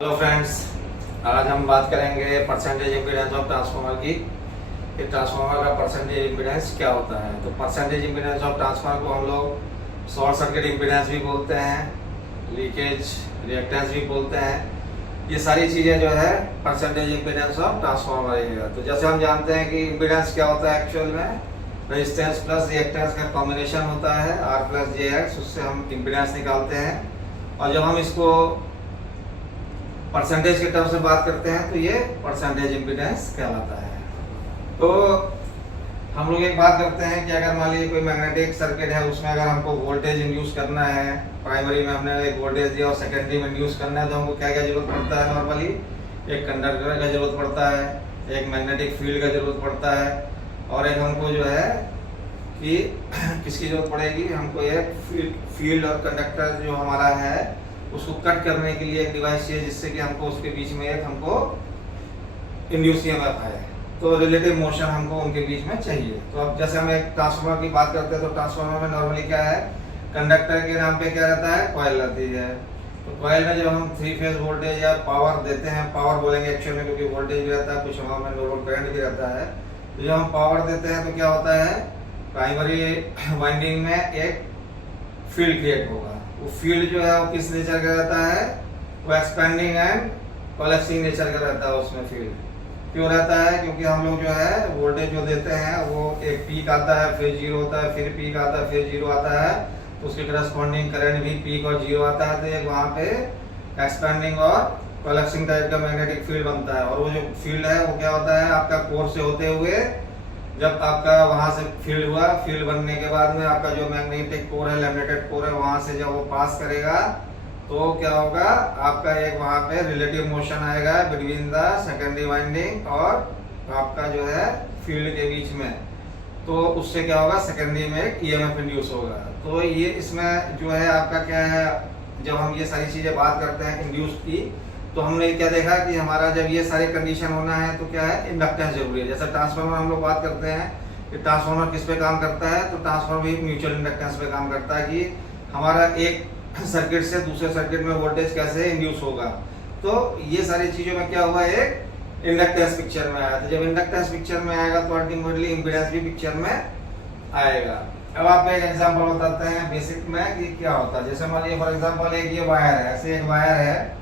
Hello friends, आज हम बात करेंगे परसेंटेज इम्पीडेंस ऑफ ट्रांसफार्मर की। कि ट्रांसफार्मर का परसेंटेज इम्पीडेंस क्या होता है। तो परसेंटेज इम्पीडेंस ऑफ ट्रांसफार्मर को हम लोग शॉर्ट सर्किट इम्पीडेंस भी बोलते हैं, लीकेज रिएक्टेंस भी बोलते हैं। ये सारी चीज़ें जो है परसेंटेज इम्पीडेंस ऑफ ट्रांसफार्मर है। तो जैसे हम जानते हैं कि इम्पीडेंस क्या होता है, एक्चुअल में रेजिस्टेंस प्लस रिएक्टेंस का कॉम्बिनेशन होता है R प्लस JX, उससे हम इम्पीडेंस निकालते हैं। और जब हम इसको परसेंटेज के टर्म से बात करते हैं तो ये परसेंटेज इम्पीडेंस कहलाता है। तो हम लोग एक बात करते हैं कि अगर मान लीजिए कोई मैग्नेटिक सर्किट है, उसमें अगर हमको वोल्टेज इंड्यूस करना है, प्राइमरी में हमने एक वोल्टेज दिया और सेकेंडरी में इंड्यूस करना है, तो हमको क्या क्या जरूरत पड़ता है। नॉर्मली एक कंडक्टर का जरूरत पड़ता है, एक मैग्नेटिक फील्ड का जरूरत पड़ता है, और एक हमको जो है कि किसकी जरूरत पड़ेगी, हमको एक फील्ड और कंडक्टर जो हमारा है उसको कट करने के लिए एक डिवाइस चाहिए, जिससे कि हमको उसके बीच में एक हमको इंड्यूस ईएमएफ है, तो रिलेटिव मोशन हमको उनके बीच में चाहिए। तो अब जैसे हम एक ट्रांसफार्मर की बात करते हैं, तो ट्रांसफार्मर में नॉर्मली क्या है, कंडक्टर के नाम पे क्या रहता है, कॉइल रहती है। तो कॉइल में जब हम 3 फेज वोल्टेज या पावर देते हैं, पावर बोलेंगे एक्चुअल में क्योंकि वोल्टेज भी रहता है, कुछ हवा में नो लोड करंट भी रहता है। तो जब हम पावर देते हैं तो क्या होता है, प्राइमरी वाइंडिंग में एक फील्ड क्रिएट होगा। वो फील्ड जो है वो किस नेचर का रहता है, वो एक्सपेंडिंग एंड कोलैप्सिंग नेचर का रहता है। उसमें फील्ड क्यों रहता है, क्योंकि हम लोग जो है वोल्टेज जो देते हैं वो एक पीक आता है, फिर जीरो होता है, फिर पीक आता है, फिर जीरो आता है, तो उसके करस्पॉन्डिंग करंट भी पीक और जीरो आता है। तो एक वहाँ पे एक्सपेंडिंग और कोलैप्सिंग टाइप का मैग्नेटिक फील्ड बनता है। और वो जो फील्ड है वो क्या होता है, आपका कोर से होते हुए जब आपका वहां से फील्ड हुआ, फील्ड बनने के बाद में आपका जो मैग्नेटिक कोर है, लैमिनेटेड कोर है, वहां से जब वो पास करेगा तो क्या होगा, आपका एक वहां पे रिलेटिव मोशन आएगा बिटवीन द सेकेंडरी वाइंडिंग और आपका जो है फील्ड के बीच में। तो उससे क्या होगा, सेकेंडरी में एक ईएमएफ इंड्यूस होगा। तो ये इसमें जो है आपका क्या है, जब हम ये सारी चीजें बात करते हैं इंड्यूस की, तो हमने क्या देखा कि हमारा जब ये सारे कंडीशन होना है तो क्या है, इंडक्टेंस जरूरी है। जैसे ट्रांसफार्मर हम लोग बात करते हैं कि ट्रांसफार्मर किस पे काम करता है, तो ट्रांसफार्मर भी म्यूचुअल इंडक्टेंस पे काम करता है कि हमारा एक सर्किट से दूसरे सर्किट में वोल्टेज कैसे इंड्यूस होगा। तो ये सारी चीजों में क्या हुआ, एक इंडक्टेंस पिक्चर में आया। तो जब इंडक्टेंस पिक्चर में आएगा तो अल्टीमेटली इंपीडेंस भी पिक्चर में आएगा। अब आप एक एग्जाम्पल बताते हैं बेसिक में कि क्या होता है। जैसे मान लीजिए फॉर एग्जाम्पल एक ये वायर है, ऐसे एक वायर है,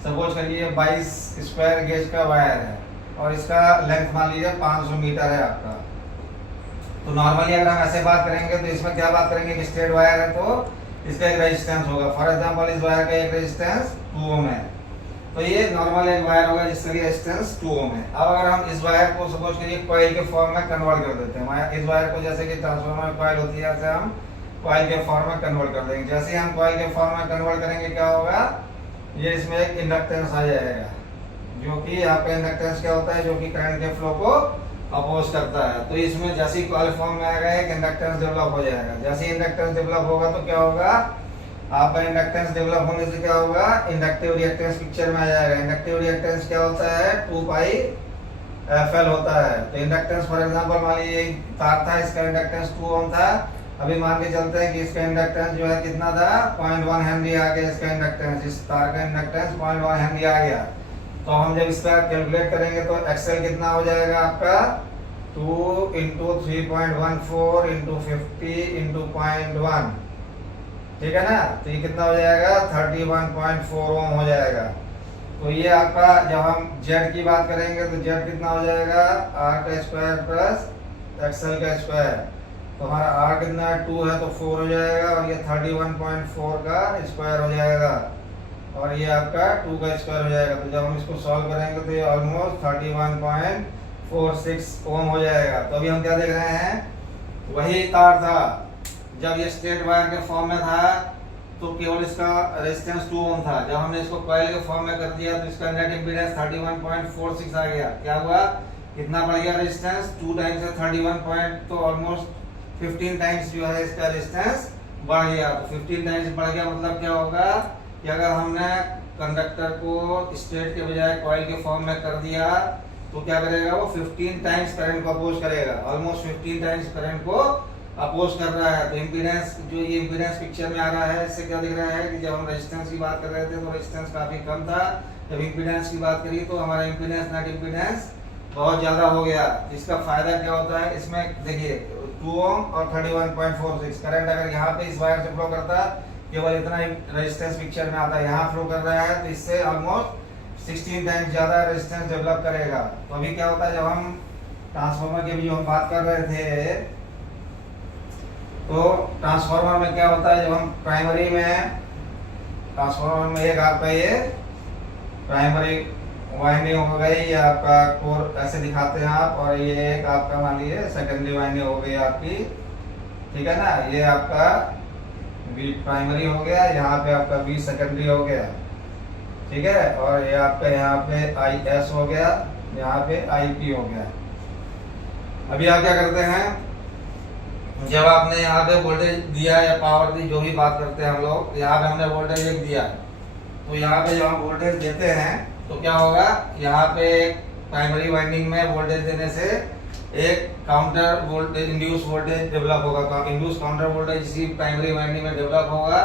सपोज करिए 22 स्क्वायर गेज का वायर है और इसका लेंथ मान लीजिए 500 मीटर है आपका। तो नॉर्मली अगर हम ऐसे बात करेंगे तो इसमें क्या बात करेंगे कि स्ट्रेट वायर है तो इसका एक रेजिस्टेंस होगा। फॉर एग्जांपल इस वायर का एक रेजिस्टेंस 2 ओम है, तो ये नॉर्मल एक वायर होगा जिसका रेजिस्टेंस 2 ओम है। अब अगर हम इस वायर को सपोज करिए कॉइल के फॉर्म में कन्वर्ट कर देते हैं, इस वायर को जैसे कि ट्रांसफार्मर कॉइल होती है, ऐसे हम कॉइल के फॉर्म में कन्वर्ट कर देंगे। जैसे ही हम कॉइल के फॉर्म में कन्वर्ट करेंगे क्या होगा, ये इसमें एक इंडक्टेंस आ जाएगा, जो कि यहाँ पे इंडक्टेंस क्या होता है, जो कि करंट के फ्लो को अपोज करता है। तो इसमें जैसे ही कॉइल फॉर्म में आएगा एक इंडक्टेंस डेवलप हो जाएगा। जैसे ही इंडक्टेंस डेवलप होगा तो क्या होगा, आपका इंडक्टेंस डेवलप होने से क्या होगा, इंडक्टिव रिएक्टेंस पिक्चर में आ जाएगा। इंडक्टिव रिएक्टेंस क्या होता है, 2 पाई FL होता है। तो इंडक्टेंस फॉर एग्जांपल मान लीजिए तार था, इसका इंडक्टेंस 2 ओम था। अभी मान के चलते हैं कि इसका इंडक्टेंस जो है कितना था, 0.1 हेनरी आ गया। इसका इंडक्टेंस, इस तार का इंडक्टेंस 0.1 हेनरी आ गया। तो हम जब इसका कैलकुलेट करेंगे तो एक्सएल कितना हो जाएगा आपका, 2 इंटू 3.14 इंटू 50 इंटू 0.1, ठीक है ना। तो ये कितना हो जाएगा, 31.4 ओम हो जाएगा। तो ये आपका जब हम जेड की बात करेंगे तो जेड कितना हो जाएगा, आर का स्क्वायर प्लस एक्सएल का स्क्वायर। तो हमारा आर कितना है, 2 है तो 4 हो जाएगा, और ये 31.4 का स्क्वायर हो जाएगा, और ये आपका 2 का स्क्वायर हो जाएगा। तो जब हम इसको सॉल्व करेंगे तो ये ऑलमोस्ट 31.46 ओम हो जाएगा। तो अभी हम क्या देख रहे हैं, वही तार था जब ये स्ट्रेट वायर के फॉर्म में था तो केवल इसका रेजिस्टेंस 2 ओम था। जब हमने इसको कॉइल के फॉर्म में कर दिया तो इसका नेट इंपीडेंस 31.46 आ गया। क्या हुआ, कितना बढ़ गया रेजिस्टेंस, 2 टाइम्स है 31 तो ऑलमोस्ट 15 टाइम्स जो है इसका रेजिस्टेंस बढ़ गया। तो 15 टाइम्स बढ़ गया मतलब क्या होगा कि अगर हमने कंडक्टर को स्ट्रेट के बजाय कॉइल के फॉर्म में कर दिया तो क्या करेगा, वो 15 टाइम्स करंट को अपोज करेगा। ऑलमोस्ट 15 टाइम्स करंट को अपोज कर रहा है। तो इम्पीडेंस, जो ये इम्पीडेंस पिक्चर में आ रहा है, इससे क्या दिख रहा है कि जब हम रेजिस्टेंस की बात कर रहे थे तो रेजिस्टेंस काफी कम था, जब इम्पीडेंस की बात करिए तो हमारा इम्पीडेंस नेट इम्पीडेंस बहुत ज़्यादा हो गया। इसका फायदा क्या होता है, इसमें देखिए 2 ओम और 31.46 करंट अगर यहाँ पे इस वायर से फ्लो करता केवल इतना रेजिस्टेंस पिक्चर में आता है, यहाँ फ्लो कर रहा है तो इससे ऑलमोस्ट 16 टाइम्स ज़्यादा रेजिस्टेंस डेवलप करेगा। तो अभी क्या होता है, जब हम ट्रांसफार्मर की भी जो हम बात कर रहे थे, तो ट्रांसफार्मर में क्या होता है, जब हम प्राइमरी में ट्रांसफार्मर में एक आपका ये प्राइमरी वाइंडिंग हो गई, ये आपका कोर ऐसे दिखाते हैं आप, और ये एक आपका मान लीजिए सेकेंडरी वाइंडिंग हो गई आपकी, ठीक है ना। ये आपका बी प्राइमरी हो गया, यहाँ पे आपका बी सेकेंडरी हो गया, ठीक है। और ये आपका यहाँ पे आई एस हो गया, यहाँ पे आई पी हो गया। अभी आप क्या करते हैं, जब आपने यहाँ पे वोल्टेज दिया या पावर दी, जो भी बात करते हैं हम लोग, यहाँ पे हमने वोल्टेज एक दिया, तो यहाँ पे जब हम वोल्टेज देते हैं तो क्या होगा, यहाँ पे प्राइमरी वाइंडिंग में वोल्टेज देने से एक counter voltage induce voltage develop होगा। इंड्यूस काउंटर वोल्टेज इसी प्राइमरी वाइंडिंग में डेवलप होगा,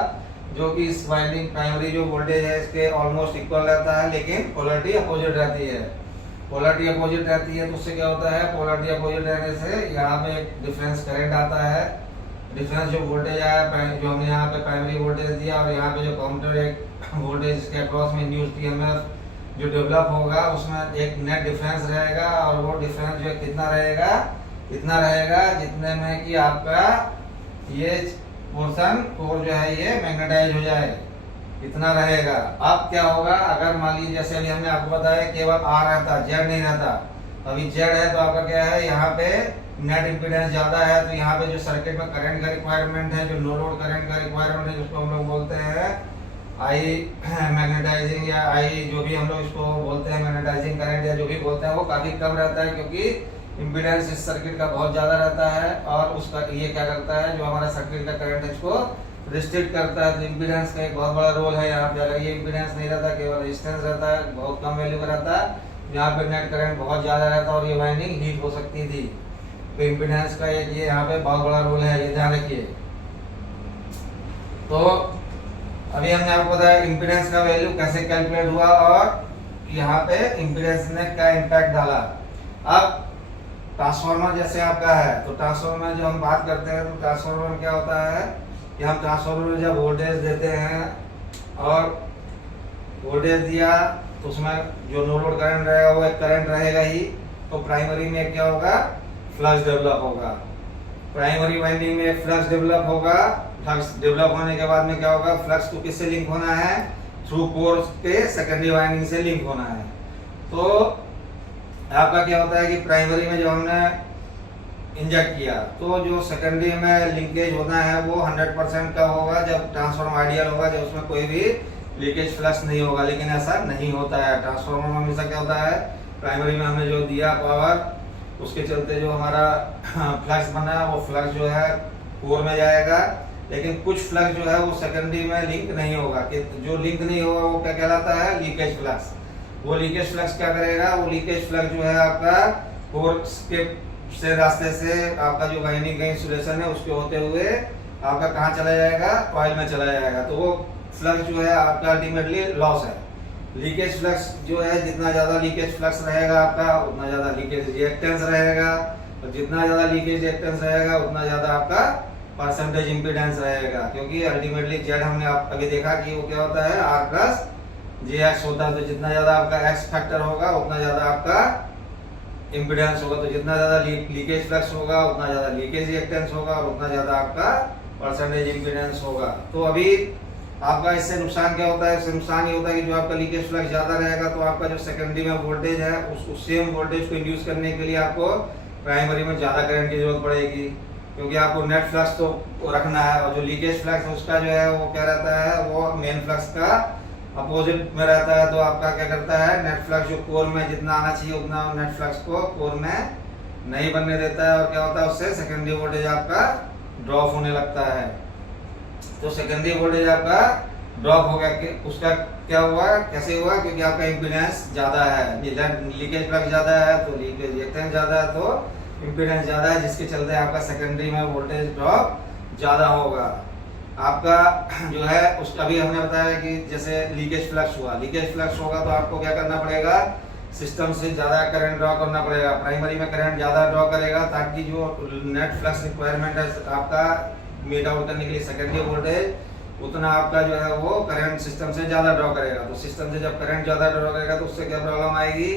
जो कि इस वाइंडिंग प्राइमरी जो वोल्टेज है इसके ऑलमोस्ट इक्वल रहता है, लेकिन पोलरिटी अपोजिट रहती है। पोलरिटी अपोजिट रहती है तो उससे क्या होता है, पोलरिटी अपोजिट रहने से यहाँ पे एक डिफरेंस करंट आता है। डिफरेंस जो वोल्टेज आया, जो हमने यहाँ पे प्राइमरी वोल्टेज दिया और यहाँ पे जो काउंटर एक वोल्टेज के अक्रॉस में इंड्यूस ईएमएफ जो डेवलप होगा, उसमें एक नेट डिफरेंस रहेगा, और वो डिफरेंस जो कितना रहेगा, इतना रहेगा जितने में कि आपका ये पोर्शन कोर जो है ये मैग्नेटाइज हो जाए, इतना रहेगा। अब क्या होगा, अगर मान लीजिए जैसे अभी हमने आपको बताया केवल आर रहता, जेड नहीं रहता, अभी जेड है तो आपका क्या है, यहाँ पे नेट इम्पीडेंस ज्यादा है, तो यहाँ पे जो सर्किट में करंट का रिक्वायरमेंट है, जो नो लोड करंट का रिक्वायरमेंट है, जिसको हम लोग बोलते हैं आई मैग्नेटाइजिंग या आई जो भी हम लोग इसको बोलते हैं मैग्नेटाइजिंग करंट या जो भी बोलते हैं, वो काफी कम रहता है, क्योंकि इम्पीडेंस इस सर्किट का बहुत ज्यादा रहता है, और उसका ये क्या करता है, जो हमारा सर्किट का करंट है इसको रिस्ट्रिक्ट करता है। तो इम्पीडेंस का एक बहुत बड़ा रोल है यहाँ पे। अगर ये इम्पीडेंस नहीं रहता, केवल रेजिस्टेंस रहता है, बहुत कम वैल्यू का रहता है, यहाँ पे नेट करंट बहुत ज्यादा रहता है और ये वाइंडिंग हीट हो सकती थी। तो इम्पीडेंस का एक ये यहाँ पे बहुत बड़ा रोल है, ये ध्यान रखिए। तो अभी हमने आपको बताया इम्पीडेंस का वैल्यू कैसे कैलकुलेट हुआ और यहाँ पे इम्पीडेंस ने क्या इम्पैक्ट डाला। अब ट्रांसफार्मर जैसे आपका है, तो ट्रांसफार्मर में जो हम बात करते हैं, तो ट्रांसफार्मर में क्या होता है कि हम ट्रांसफार्मर में जब वोल्टेज देते हैं और वोल्टेज दिया तो उसमें जो नो लोड करंट रहेगा वो एक करंट रहेगा ही, तो प्राइमरी में क्या होगा, फ्लक्स डेवलप होगा। प्राइमरी वाइंडिंग में फ्लक्स डेवलप होगा। फ्लक्स डेवलप होने के बाद में क्या होगा, फ्लक्स को किससे लिंक होना है, थ्रू कोर के सेकेंडरी वाइंडिंग से लिंक होना है। तो आपका क्या होता है कि प्राइमरी में जो हमने इंजेक्ट किया, तो जो सेकेंडरी में लिंकेज होना है वो 100% का होगा, जब ट्रांसफार्मर आइडियल होगा, जब उसमें कोई भी लीकेज फ्लक्स नहीं होगा। लेकिन ऐसा नहीं होता है ट्रांसफार्मर में। हमेशा क्या होता है, प्राइमरी में हमने जो दिया पावर, उसके चलते जो हमारा फ्लक्स बना वो फ्लक्स जो है कोर में जाएगा, लेकिन कुछ फ्लक्स जो है वो सेकेंडरी में लिंक नहीं होगा। कि जो लिंक नहीं होगा वो क्या कहलाता है, लीकेज फ्लक्स। वो लीकेज फ्लक्स क्या करेगा, वो लीकेज फ्लक्स जो है आपका कोर के से रास्ते से आपका जो वाइंडिंग का इंसुलेशन है उसके होते हुए आपका कहाँ चला जाएगा, कॉइल में चला जाएगा। तो वो फ्लक्स जो है आपका अल्टीमेटली लॉस है। लीकेज फ्लक्स जो है, जितना ज्यादा लीकेज फ्लक्स रहेगा आपका, उतना ज्यादा लीकेज रिएक्टेंस रहेगा, और जितना ज्यादा लीकेज रिएक्टेंस रहेगा उतना ज्यादा आपका परसेंटेज इंपीडेंस रहेगा। क्योंकि अल्टीमेटली जेड हमने अभी देखा कि वो क्या होता है, आर प्लस जे एक्स होता है। तो जितना ज्यादा आपका एक्स फैक्टर होगा उतना ज्यादा आपका इंपीडेंस होगा। तो जितना ज्यादा लीकेज फ्लक्स होगा उतना ज्यादा लीकेज रिएक्टेंस होगा, और उतना ज्यादा आपका परसेंटेज इंपीडेंस होगा। तो अभी आपका इससे नुकसान क्या होता है, इससे नुकसान ये होता है कि जो आपका लीकेज फ्लक्स ज्यादा रहेगा तो आपका जो सेकेंडरी में वोल्टेज है उस सेम वोल्टेज को इंड्यूस करने के लिए आपको प्राइमरी में ज्यादा करंट की जरूरत पड़ेगी, क्योंकि आपको नेट फ्लक्स तो रखना है, और जो लीकेज फ्लक्स है उसका जो है वो क्या रहता है, वो मेन फ्लक्स का अपोजिट में रहता है। तो आपका क्या करता है, नेट फ्लक्स जो कोर में जितना आना चाहिए उतना नेट फ्लक्स को कोर में नहीं बनने देता है, और क्या होता है उससे सेकेंडरी वोल्टेज आपका ड्रॉप होने लगता है। तो सेकेंडरी वोल्टेज आपका ड्रॉप हो गया, उसका क्या हुआ, कैसे हुआ, क्योंकि आपका इम्पीडेंस ज्यादा है, लीकेज फ्लक्स ज्यादा है तो लीकेज रिएक्टेंस ज्यादा है, तो इम्पीडेंस ज्यादा है, जिसके चलते आपका सेकेंडरी में वोल्टेज ड्रॉप ज्यादा होगा। आपका जो है उस अभी हमने बताया कि जैसे लीकेज फ्लक्स हुआ, लीकेज फ्लक्स होगा तो आपको क्या करना पड़ेगा, सिस्टम से ज़्यादा करंट ड्रॉ करना पड़ेगा, प्राइमरी में करंट ज़्यादा ड्रॉ करेगा ताकि जो नेट फ्लक्स रिक्वायरमेंट है आपका मीट आउट करने के लिए सेकेंडरी वोल्टेज उतना आपका जो है वो करंट सिस्टम से ज़्यादा ड्रॉ करेगा। तो सिस्टम से जब करंट ज़्यादा ड्रॉ करेगा तो उससे क्या प्रॉब्लम आएगी,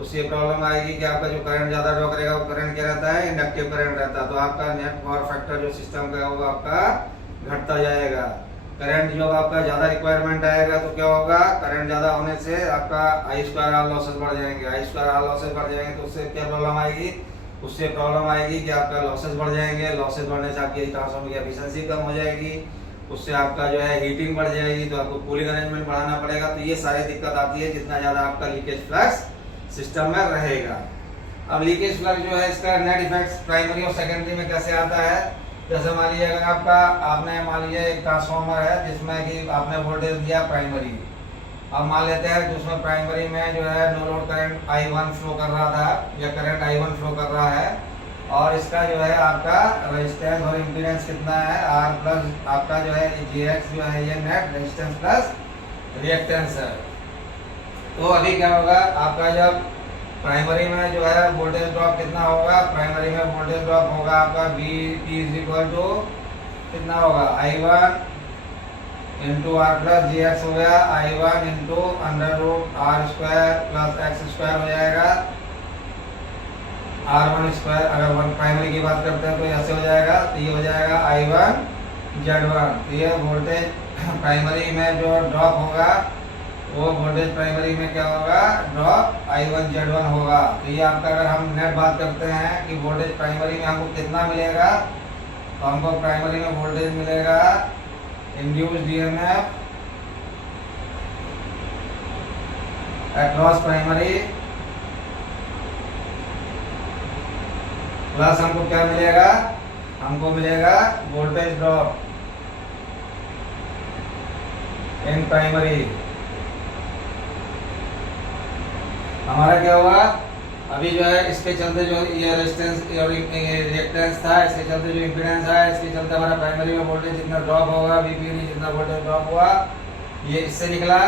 उससे प्रॉब्लम आएगी कि आपका जो करंट ज़्यादा ड्रॉ करेगा वो करंट क्या रहता है, इंडक्टिव करंट रहता है। तो आपका नेट पावर फैक्टर जो सिस्टम का है वो आपका घटता जाएगा। करंट जब आपका ज़्यादा रिक्वायरमेंट आएगा तो क्या होगा, करंट ज़्यादा होने से आपका आई स्क्वायर आर लॉसेस बढ़ जाएंगे, आई स्क्वायर आर लॉसेस बढ़ जाएंगे तो उससे क्या प्रॉब्लम आएगी, उससे प्रॉब्लम आएगी कि आपका लॉसेस बढ़ जाएंगे, लॉसेस बढ़ने से आपकी ट्रांसफार्मर की एफिशिएंसी कम हो जाएगी, उससे आपका जो है हीटिंग बढ़ जाएगी, तो आपको कूलिंग अरेंजमेंट बढ़ाना पड़ेगा। तो ये सारी दिक्कत आती है जितना ज़्यादा आपका लीकेज फ्लक्स सिस्टम में रहेगा। अब लीकेज फ्लक्स जो है इसका नेट इफेक्ट प्राइमरी और सेकेंडरी में कैसे आता है, जैसे मान लीजिए अगर आपने मान लीजिए एक ट्रांसफार्मर है जिसमें कि आपने वोल्टेज दिया प्राइमरी, अब मान लेते हैं कि उसमें प्राइमरी में जो है no load current I1 flow कर रहा था या करंट I1 फ्लो कर रहा है, और इसका जो है आपका रेजिस्टेंस और इम्पीडेंस कितना है R प्लस आपका जो है GX जो है ये नेट रेजिस्टेंस प्लस रिएक्टेंस है। तो अभी क्या होगा, आपका जब प्राइमरी में जो है वोल्टेज ड्रॉप कितना होगा, प्राइमरी में वोल्टेज ड्रॉप होगा आपका VP इज इक्वल टू कितना होगा, I1 into are plus GX हो गया, I1 into under root R square plus X square हो जाएगा, R1 स्क्वायर। अगर वन प्राइमरी की बात करते हैं तो ऐसे हो जाएगा, तो ये हो जाएगा I1 Z1। तो ये वोल्टेज प्राइमरी में जो ड्रॉप होगा वो वोल्टेज प्राइमरी में क्या होगा, ड्रॉप I1 Z1 होगा। तो ये आपका अगर हम नेट बात करते हैं कि वोल्टेज प्राइमरी में हमको कितना मिलेगा, तो हमको प्राइमरी में वोल्टेज मिलेगा induced EMF across primary plus हमको क्या मिलेगा, हमको मिलेगा वोल्टेज ड्रॉप इन प्राइमरी। हमारा क्या हुआ, अभी जो है इसके चलते जो ये रेजिस्टेंस और रिएक्टेंस था, इसके चलते जो इम्पीडेंस है, इसके चलते हमारा प्राइमरी में वोल्टेज जितना ड्रॉप होगा VP जितना वोल्टेज ड्रॉप हुआ ये इससे निकला,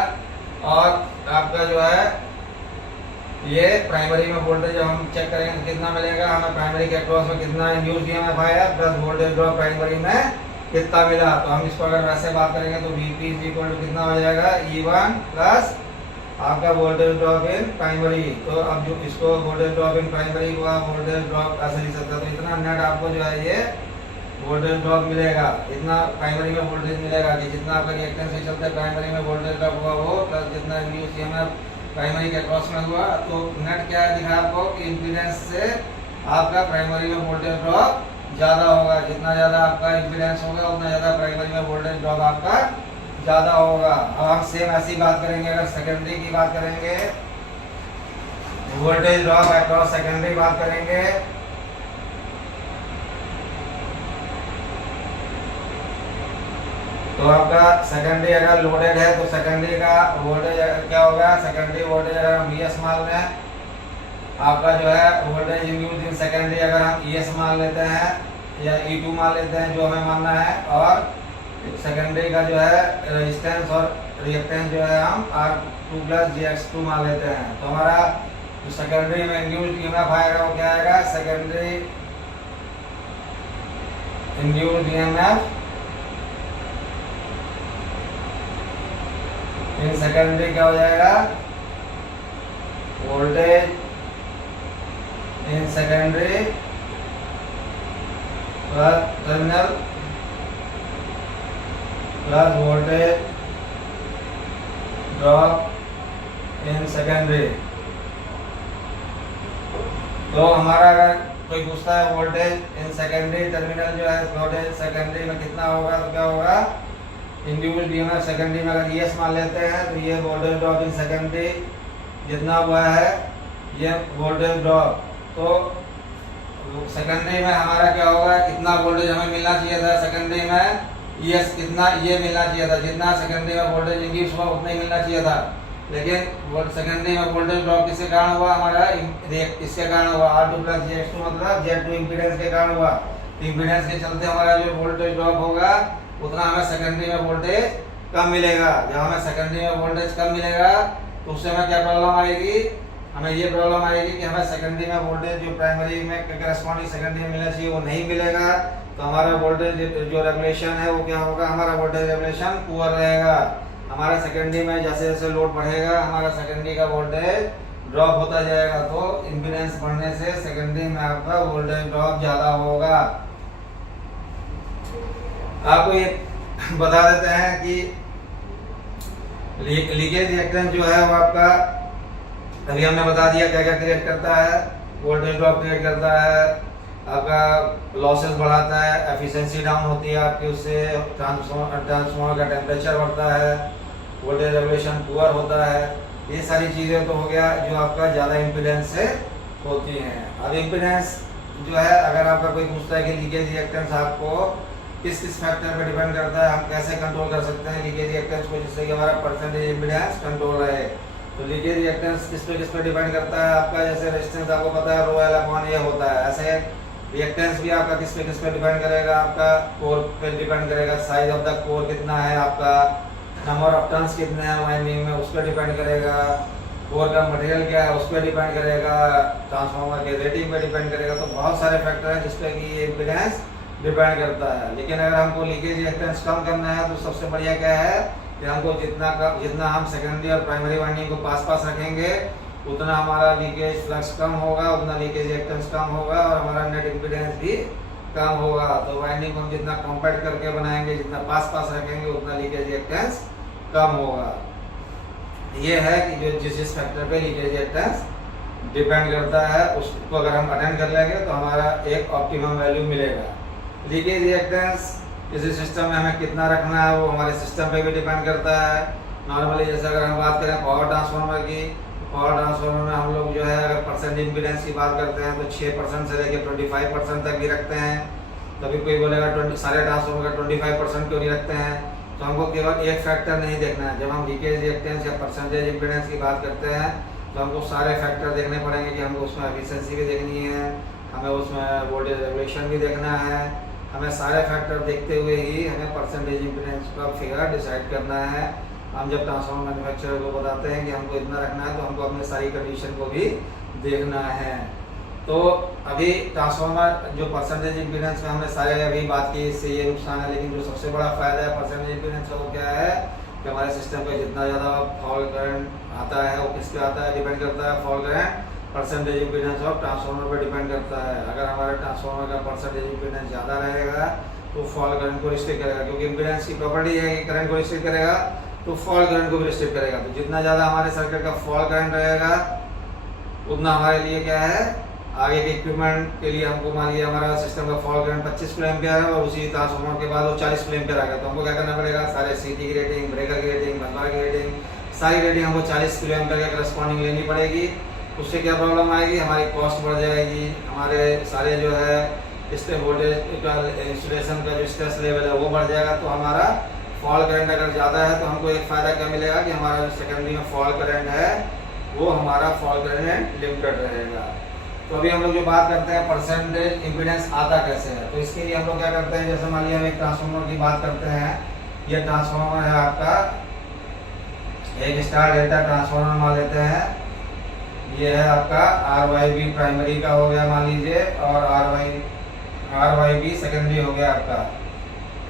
और आपका जो है ये प्राइमरी में वोल्टेज जब हम चेक करेंगे तो कितना मिलेगा हमें, प्राइमरी के अक्रॉस में कितना इंड्यूस्ड ईएमएफ आया प्लस वोल्टेज ड्रॉप प्राइमरी में कितना मिला। तो हम इसको अगर वैसे बात करेंगे तो VP इज इक्वल टू कितना हो जाएगा, E1 प्लस आपका वोल्टेज ड्रॉप इन प्राइमरी। तो अब जो इसको वोल्टेज ड्रॉप इन प्राइमरी हुआ, वोल्टेज ड्रॉप ऐसे लिख सकते हैं। तो इतना नेट आपको जो है ये वोल्टेज ड्रॉप मिलेगा, इतना प्राइमरी में वोल्टेज मिलेगा कि जितना आपका रिएक्टेंस से चलते प्राइमरी में वोल्टेज ड्रॉप हुआ वो प्लस जितना इंड्यूस ईएमएफ प्राइमरी के क्रॉस में हुआ। तो नेट क्या दिखा आपको कि इम्पीडेंस से आपका प्राइमरी में वोल्टेज ड्रॉप ज़्यादा होगा, जितना ज़्यादा आपका इम्पीडेंस होगा उतना ज़्यादा प्राइमरी में वोल्टेज ड्रॉप आपका ज़्यादा होगा। अब हम सेम ऐसी बात करेंगे, अगर सेकेंडरी की बात करेंगे, वोल्टेज ड्रॉप अक्रॉस सेकेंडरी बात करेंगे, तो आपका सेकेंडरी अगर लोडेड है तो सेकेंडरी का वोल्टेज क्या होगा, सेकेंडरी वोल्टेज अगर हम VS मान लें, आपका जो है वोल्टेज इंड्यूस्ड इन सेकेंडरी अगर हम ES मान लेते हैं या E2 मान लेते हैं जो हमें मानना है, और सेकेंडरी का जो है रेजिस्टेंस और रिएक्टेंस जो है हम R2 प्लस GX2 मान लेते हैं। तो हमारा जो सेकेंडरी में इंड्यूस्ड ईएमएफ आएगा वो क्या आएगा, secondary induced EMF in secondary क्या हो जाएगा, voltage in secondary plus terminal plus voltage drop in secondary. तो हमारा अगर कोई पूछता है वोल्टेज इन सेकेंडरी टर्मिनल जो है वोल्टेज सेकेंडरी में कितना होगा, तो क्या होगा, इंड्यूस्ड ईएमएफ सेकेंडरी में अगर ES मान लेते हैं तो ये वोल्टेज ड्रॉप इन सेकेंडरी जितना हुआ है ये वोल्टेज ड्रॉप। तो सेकेंडरी में हमारा क्या होगा, इतना वोल्टेज हमें मिलना चाहिए था सेकेंडरी में, ES कितना ये मिलना चाहिए था, जितना सेकेंडरी में वोल्टेज इंड्यूस हुआ उतना ही मिलना चाहिए था। लेकिन सेकेंडरी में वोल्टेज ड्रॉप किसके कारण हुआ, हमारा इसके कारण हुआ, R2 प्लस GX2 मतलब Z2 इम्पीडेंस के कारण हुआ। इम्पीडेंस के चलते हमारा जो वोल्टेज ड्रॉप होगा उतना हमें सेकेंडरी में वोल्टेज कम मिलेगा। जब हमें सेकेंडरी में वोल्टेज कम मिलेगा तो उससे हमें क्या प्रॉब्लम आएगी, हमें ये प्रॉब्लम आएगी कि हमें सेकेंडरी में वोल्टेज जो प्राइमरी में करस्पॉन्डिंग सेकेंडरी में मिलना चाहिए वो नहीं मिलेगा, तो हमारा वोल्टेज जो रेगुलेशन है वो क्या होगा, हमारा वोल्टेज रेगुलेशन पुअर रहेगा। हमारा सेकेंडरी में जैसे जैसे लोड बढ़ेगा हमारा सेकेंडरी का वोल्टेज ड्रॉप होता जाएगा, तो इम्पीडेंस बढ़ने से सेकेंडरी में आपका वोल्टेज ड्रॉप ज्यादा होगा। आपको ये बता देते हैं कि लीकेज रिएक्टेंस जो है वो आपका अभी हमने बता दिया क्या क्या क्रिएट करता है, वोल्टेज ड्रॉप क्रिएट करता है, आपका लॉसेस बढ़ाता है, एफिशिएंसी डाउन होती है आपकी, उससे ट्रांसफार्मर का टेम्परेचर बढ़ता है, वोल्टेज रेगुलेशन पुअर होता है। ये सारी चीज़ें तो हो गया जो आपका ज़्यादा इम्पीडेंस से होती हैं। अब इम्पीडेंस जो है अगर आपका कोई पूछता है कि लीकेज रिएक्टेंस आपको किस किस फैक्टर पे डिपेंड करता है, हम कैसे कंट्रोल कर सकते हैं लीकेज रिएक्टेंस को जिससे कि हमारा परसेंटेज इम्पीडेंस कंट्रोल रहे, तो लीकेज रिएक्टेंस किस पे डिपेंड करता है आपका, जैसे रेजिस्टेंस आपको पता है रो एल अपॉन ए होता है, ऐसे रिएक्टेंस भी आपका किस पे डिपेंड करेगा, आपका कोर पे डिपेंड करेगा, साइज ऑफ द कोर कितना है आपका, नंबर ऑफ टर्न्स कितने हैं वाइंडिंग में उस पर डिपेंड करेगा, कोर का मटेरियल क्या है उस पर डिपेंड करेगा, ट्रांसफार्मर के रेटिंग पे डिपेंड करेगा, तो बहुत सारे फैक्टर हैं जिसपे कि ये इम्पीडेंस डिपेंड करता है। लेकिन अगर हमको लीकेज रिएक्टेंस कम करना है तो सबसे बढ़िया क्या है कि हमको जितना हम सेकेंडरी और प्राइमरी वाइंडिंग को पास रखेंगे उतना हमारा लीकेज फ्लक्स कम होगा, उतना लीकेज रिएक्टेंस कम होगा और हमारा नेट इम्पीडेंस भी कम होगा। तो वाइंडिंग को हम जितना कॉम्पैक्ट करके बनाएंगे, जितना पास रखेंगे उतना लीकेज रिएक्टेंस कम होगा। ये है कि जो जिस फैक्टर पे लीकेज रिएक्टेंस डिपेंड करता है उसको अगर हम अटेंड कर लेंगे तो हमारा एक ऑप्टिमम वैल्यू मिलेगा। लीकेज रिएक्टेंस किसी सिस्टम में हमें कितना रखना है वो हमारे सिस्टम पे भी डिपेंड करता है। नॉर्मली जैसे अगर हम बात करें पावर ट्रांसफार्मर की, पावर ट्रांसफार्मर में हम लोग जो है अगर परसेंट इम्पीडेंस की बात करते हैं तो 6% से लेकर 25% तक भी रखते हैं। कभी कोई बोलेगा सारे ट्रांसफार्मर का 25% क्यों नहीं रखते हैं, तो हमको केवल एक फैक्टर नहीं देखना है। जब हम लीकेज रिएक्टेंस या परसेंटेज इम्पीडेंस की बात करते हैं तो हमको सारे फैक्टर देखने पड़ेंगे कि हमको उसमें एफिशिएंसी भी देखनी है, हमें उसमें वोल्टेज रेगुलेशन भी देखना है, हमें सारे फैक्टर देखते हुए ही हमें परसेंटेज इम्पीडेंस का फिगर डिसाइड करना है। हम जब ट्रांसफार्मर मैन्युफैक्चरर को बताते हैं कि हमको इतना रखना है तो हमको अपने सारी कंडीशन को भी देखना है। तो अभी ट्रांसफार्मर जो परसेंटेज इम्पीडेंस में हमने सारे अभी बात की, इससे ये नुकसान है, लेकिन जो सबसे बड़ा फायदा है परसेंटेज इम्पीडेंस का वो क्या है कि हमारे सिस्टम पे जितना ज़्यादा फॉल करंट आता है वो किस पे आता है, डिपेंड करता है fall current percentage impedance of transformer पर डिपेंड करता है। अगर हमारे ट्रांसफार्मर का परसेंटेज इम्पीडेंस ज़्यादा रहेगा तो फॉल करंट को रिस्ट्रिक्ट करेगा, क्योंकि इम्पीडेंस की प्रॉपर्टी है कि करंट को रिस्ट्रिक्ट करेगा तो फॉल करंट को भी रिस्ट्रिक्ट करेगा। तो जितना ज़्यादा हमारे सर्किट का फॉल करंट रहेगा उतना हमारे लिए क्या है, आगे के इक्विपमेंट के लिए हमको मान लिया हमारा सिस्टम का फॉल करंट 25 किलो एम्पियर है और उसी ट्रांसफार्मर के बाद वो 40 किलो एम्पियर आ गया, तो हमको क्या करना पड़ेगा, सारे सीटी की रेटिंग, ब्रेकर की रेटिंग, बसबार की रेटिंग, सारी रेटिंग हमको 40 किलो एम्पियर के करस्पॉन्डिंग लेनी पड़ेगी। उससे क्या प्रॉब्लम आएगी, हमारी कॉस्ट बढ़ जाएगी, हमारे सारे जो है स्टेप वोल्टेज का इंस्टॉलेशन का जो स्ट्रेस लेवल है वो बढ़ जाएगा। तो हमारा फॉल करंट अगर ज़्यादा है तो हमको एक फ़ायदा क्या मिलेगा कि हमारा जो सेकेंडरी में फॉल करंट है वो हमारा फॉल करंट लिमिटेड रहेगा। तो अभी हम लोग जो बात करते हैं परसेंटेज इम्पीडेंस आता कैसे है, तो इसके लिए हम लोग क्या करते हैं, जैसे मान लिया हम एक ट्रांसफार्मर की बात करते हैं, ये ट्रांसफार्मर है आपका एक स्टार डेल्टा ट्रांसफार्मर मान लेते हैं, ये है आपका RYB प्राइमरी का हो गया मान लीजिए और RYB सेकेंडरी हो गया आपका।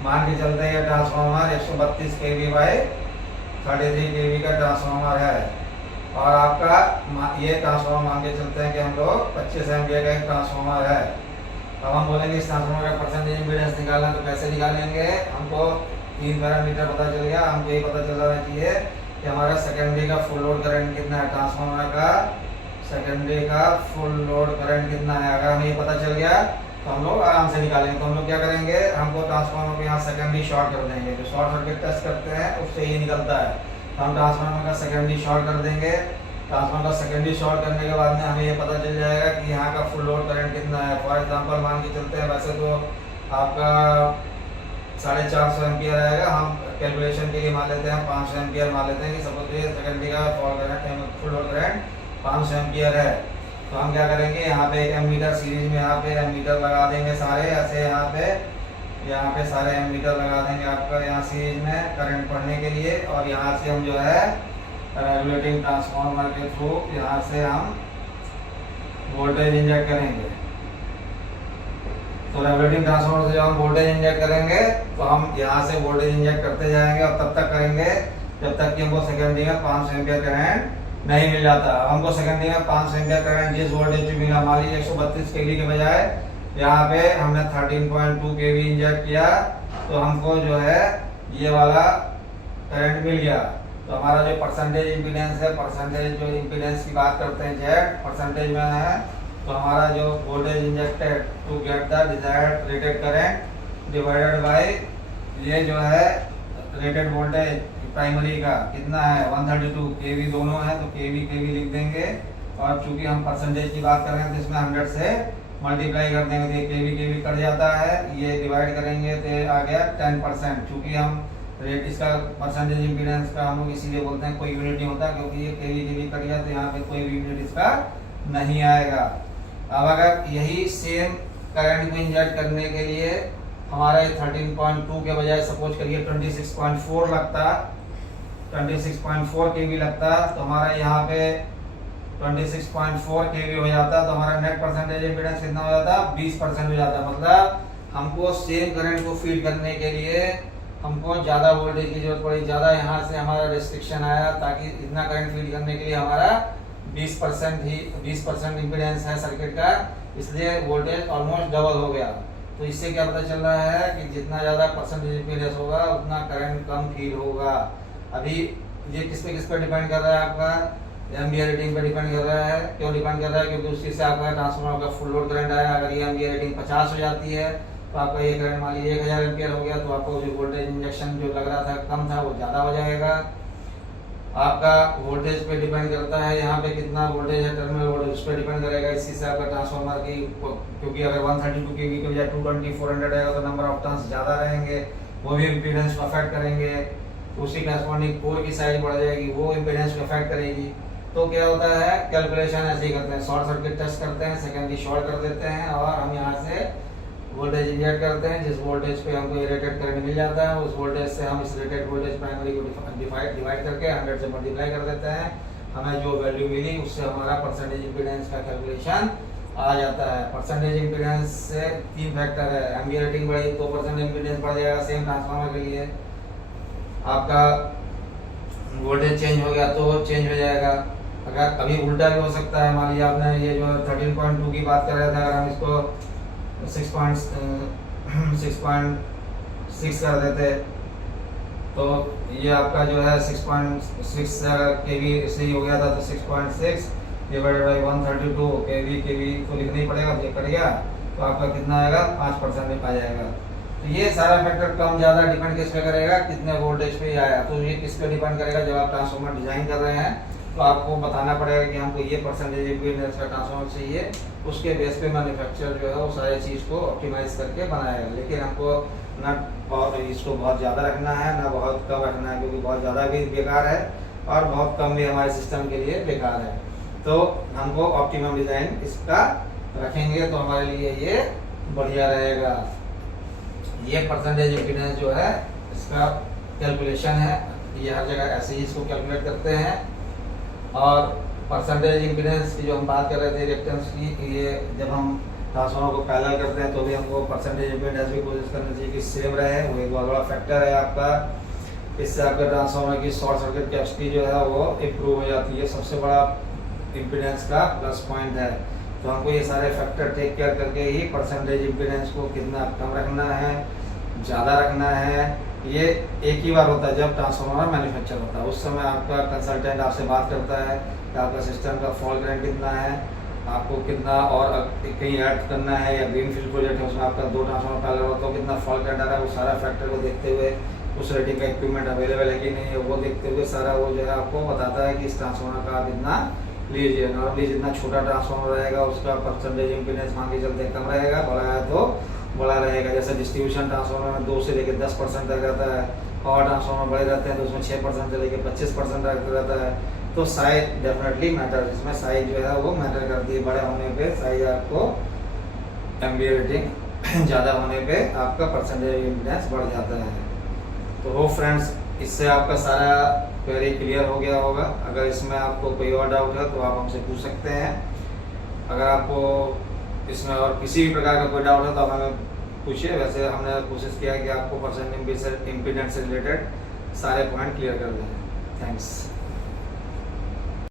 मान के चलते हैं ये ट्रांसफार्मर 132 kV बाय 33 kV का ट्रांसफार्मर है और आपका ये ट्रांसफार्मर मान के चलते हैं कि हम लोग 25 एम्पियर का एक ट्रांसफार्मर है। अब हम बोलेंगे इस ट्रांसफार्मर का परसेंटेज इम्पीडेंस निकालना, तो कैसे निकालेंगे, हमको 3 पैरामीटर पता चल गया। हमको ये पता चल रहा चाहिए कि हमारा सेकेंडरी का फुल लोड करंट कितना है, ट्रांसफार्मर का सेकेंडरी का फुल लोड करंट कितना है। अगर हमें ये पता चल गया तो हम लोग आराम से निकालेंगे। तो हम लोग क्या करेंगे, हमको ट्रांसफार्मर को यहाँ सेकेंडरी शॉर्ट कर देंगे, जो शॉर्ट सर्किट टेस्ट करते हैं उससे ये निकलता है। तो हम ट्रांसफार्मर का सेकेंडरी शॉर्ट कर देंगे। ट्रांसफार्मर का सेकेंडरी शॉर्ट करने के बाद में हमें ये पता चल जाएगा कि यहाँ का फुल लोड करंट कितना है। फॉर एग्जाम्पल मान के चलते हैं, वैसे तो आपका 450 एम्पियर आएगा, हम कैलकुलेशन के लिए मान लेते हैं 500 एम्पियर मान लेते हैं कि सपोज ये सेकेंडरी का फुल लोड करंट 500 एम्पियर है। तो हम क्या करेंगे, यहाँ पे एक एमीटर सीरीज में यहाँ पे एमीटर लगा देंगे सारे ऐसे, यहाँ पे यहाँ पे सारे एमीटर लगा देंगे आपका यहाँ सीरीज में करंट पढ़ने के लिए, और यहाँ से हम जो है रेगुलेटिंग ट्रांसफार्मर के थ्रू यहाँ से हम वोल्टेज इंजेक्ट करेंगे। तो रेगुलेटिंग ट्रांसफार्मर से जब हम वोल्टेज इंजेक्ट करेंगे तो हम यहाँ से वोल्टेज इंजेक्ट करते जाएंगे, और तब तक करेंगे जब तक कि हमको सेकेंडरी में 500 एम्पीयर करंट नहीं मिल जाता। हमको सेकेंडरी में 500 एम्पीयर करंट जिस वोल्टेज पे मिला, मान लीजिए 132 केवी के बजाय यहाँ पे हमने 13.2 केवी इंजेक्ट किया, तो हमको जो है ये वाला करंट मिल गया। तो हमारा जो परसेंटेज इम्पीडेंस है, परसेंटेज जो इम्पीडेंस की बात करते हैं जेड परसेंटेज में है, तो हमारा जो voltage injected to get the desired rated current divided by ये जो है रेटेड वोल्टेज प्राइमरी का कितना है 132 केवी दोनों है, तो केवी लिख देंगे, और चूंकि हम परसेंटेज की बात कर रहे हैं तो इसमें 100 से मल्टीप्लाई कर देंगे, तो ये केवी कट जाता है, ये डिवाइड करेंगे तो आ गया 10%। चूंकि हम रेट इसका परसेंटेज इम्पीडेंस का हम लोग इसीलिए बोलते हैं कोई यूनिट नहीं होता, क्योंकि ये केवी कट गया तो यहाँ पे कोई भी यूनिट इसका नहीं आएगा। अब अगर यही सेम करंट को इंजेक्ट करने के लिए हमारा 13.2 के बजाय सपोज करिए 26.4 लगता, 26.4 केवी लगता, तो हमारा यहाँ पे 26.4 केवी हो जाता, तो हमारा नेट परसेंटेज इम्पीडेंस कितना हो जाता 20% हो जाता। मतलब हमको सेम करंट को फीड करने के लिए हमको ज़्यादा वोल्टेज की जरूरत पड़ी, ज़्यादा यहाँ से हमारा रिस्ट्रिक्शन आया, ताकि इतना करंट फीड करने के लिए हमारा 20% इम्पीडेंस है सर्किट का, इसलिए वोल्टेज ऑलमोस्ट डबल हो गया। तो इससे क्या पता चल रहा है कि जितना ज़्यादा परसेंटेज इम्पीडेंस होगा उतना करंट कम फीड होगा। अभी ये किस पे डिपेंड कर रहा है, आपका एम्पियर रेटिंग पे डिपेंड कर रहा है। क्यों डिपेंड कर रहा है? क्योंकि उससे से आपका ट्रांसफार्मर का फुल लोड करंट आया, अगर ये एम्पियर रेटिंग 50 हो जाती है तो आपका ये करंट मान लीजिए 1000 एम्पियर हो गया, तो आपको जो वोल्टेज इंजेक्शन जो लग रहा था कम था वो ज़्यादा हो जाएगा। आपका वोल्टेज पे डिपेंड करता है, यहाँ पे कितना वोल्टेज है टर्मिनल वोल्टेज उस पर डिपेंड करेगा। इसी से आपका ट्रांसफार्मर की, क्योंकि अगर 132 केवी के बजाय 220 400 आएगा तो नंबर ऑफ टर्न्स ज़्यादा रहेंगे, वो भी इम्पीडेंस को अफेक्ट करेंगे। उसी करस्पॉन्डिंग कोर की साइज बढ़ जाएगी, वो इम्पीडेंस को अफेक्ट करेगी। तो क्या होता है, कैलकुलेशन ऐसे ही करते हैं, शॉर्ट सर्किट टेस्ट करते हैं, सेकेंडरी शॉर्ट कर देते हैं, और हम यहाँ से वोल्टेज इंजेक्ट करते हैं। जिस वोल्टेज पे हमको रेटेड करंट मिल जाता है, उस वोल्टेज से हम इस रेटेड वोल्टेज प्राइमरी को डिवाइड करके 100 से मल्टीप्लाई कर देते हैं। हमें जो वैल्यू मिली उससे हमारा परसेंटेज इम्पीडेंस का कैलकुलेशन आ जाता है। परसेंटेज इम्पीडेंस से 3 फैक्टर है, एम्पियर रेटिंग बढ़ी तो परसेंटेज इम्पीडेंस बढ़ जाएगा सेम ट्रांसफार्मर के लिए। आपका वोल्टेज चेंज हो गया तो चेंज हो जाएगा। अगर अभी उल्टा भी हो सकता है, मान लीजिए आपने ये जो 13.2 की बात कर रहे थे, अगर हम इसको 6.6 कर देते तो ये आपका जो है 6.6 केवी से ही हो गया था, तो 6.6 डिवाइडेड बाई 132 केवी को लिखना ही पड़ेगा, ये करेगा तो आपका कितना आएगा 5% आ जाएगा। तो ये सारा फैक्टर कम ज़्यादा डिपेंड किस पे करेगा, कितने वोल्टेज पे आया। तो ये किस पे डिपेंड करेगा, जब आप ट्रांसफार्मर डिजाइन कर रहे हैं तो आपको बताना पड़ेगा कि हमको ये परसेंटेज इम्पीडेंस का ट्रांसफार्मर चाहिए, उसके बेस पे मैन्युफैक्चरर जो है वो सारी चीज़ को ऑप्टिमाइज करके बनाएगा। लेकिन हमको ना इसको बहुत ज़्यादा रखना है ना बहुत कम रखना है, क्योंकि बहुत ज़्यादा भी बेकार है और बहुत कम भी हमारे सिस्टम के लिए बेकार है। तो हमको ऑप्टिमम डिज़ाइन इसका रखेंगे तो हमारे लिए ये बढ़िया रहेगा। ये परसेंटेज इम्पीडेंस जो है इसका कैलकुलेशन है, ये हर जगह ऐसे ही इसको कैलकुलेट करते हैं। और परसेंटेज इम्पीडेंस की जो हम बात कर रहे थे रिएक्टेंस की, ये जब हम ट्रांसफार्मर को पैरेलल करते हैं तो भी हमको परसेंटेज इम्पीडेंस भी कोशिश करनी चाहिए कि सेम रहे, वो एक बहुत बड़ा फैक्टर है आपका। इससे आपके ट्रांसफार्मर की शॉर्ट सर्किट कैपेसिटी जो है वो इम्प्रूव हो जाती है, सबसे बड़ा इम्पीडेंस का प्लस पॉइंट है। तो हमको ये सारे फैक्टर टेक केयर करके ही परसेंटेज इम्पीडेंस को कितना कम रखना है ज़्यादा रखना है, ये एक ही बार होता है जब ट्रांसफार्मर मैन्युफैक्चर होता है। उस समय आपका कंसल्टेंट आपसे बात करता है कि आपका सिस्टम का फॉल्ट करंट कितना है, आपको कितना और कहीं ऐड करना है, या ग्रीनफील्ड प्रोजेक्ट है उसमें आपका 2 ट्रांसफार्मर पैरेलल होता है तो कितना फॉल्ट करंट आ रहा है, वो सारा फैक्टर को देखते हुए उस रेटिंग का इक्विपमेंट अवेलेबल है कि नहीं है वो देखते हुए सारा वो जो है आपको बताता है कि इस ट्रांसफार्मर का आप इतना लीजिए। नॉर्मली जितना छोटा ट्रांसफार्मर रहेगा उसका परसेंटेज इम्पीडेंस मान के चलते कम रहेगा, बड़ा है तो बड़ा रहेगा। जैसे डिस्ट्रीब्यूशन ट्रांसफार्मर में 2 से लेकर 10% तक रहता है, पावर ट्रांसफार्मर बड़े रहते हैं तो उसमें 6% से लेकर 25% तक रहता है। तो साइज डेफिनेटली मैटर, इसमें साइज जो है वो मैटर करती है। बड़े होने पे साइज आपको एम्पियर रेटिंग ज़्यादा होने पे आपका परसेंटेज इम्पीडेंस बढ़ जाता है। तो हो फ्रेंड्स, इससे आपका सारा क्वेरी क्लियर हो गया होगा। अगर इसमें आपको कोई और डाउट है तो आप हमसे पूछ सकते हैं। अगर आपको इसमें और किसी भी प्रकार का कोई डाउट है तो आप हमें पूछिए। वैसे हमने कोशिश किया है कि आपको परसेंट इम्पीडेंस से रिलेटेड सारे पॉइंट क्लियर कर दें। थैंक्स।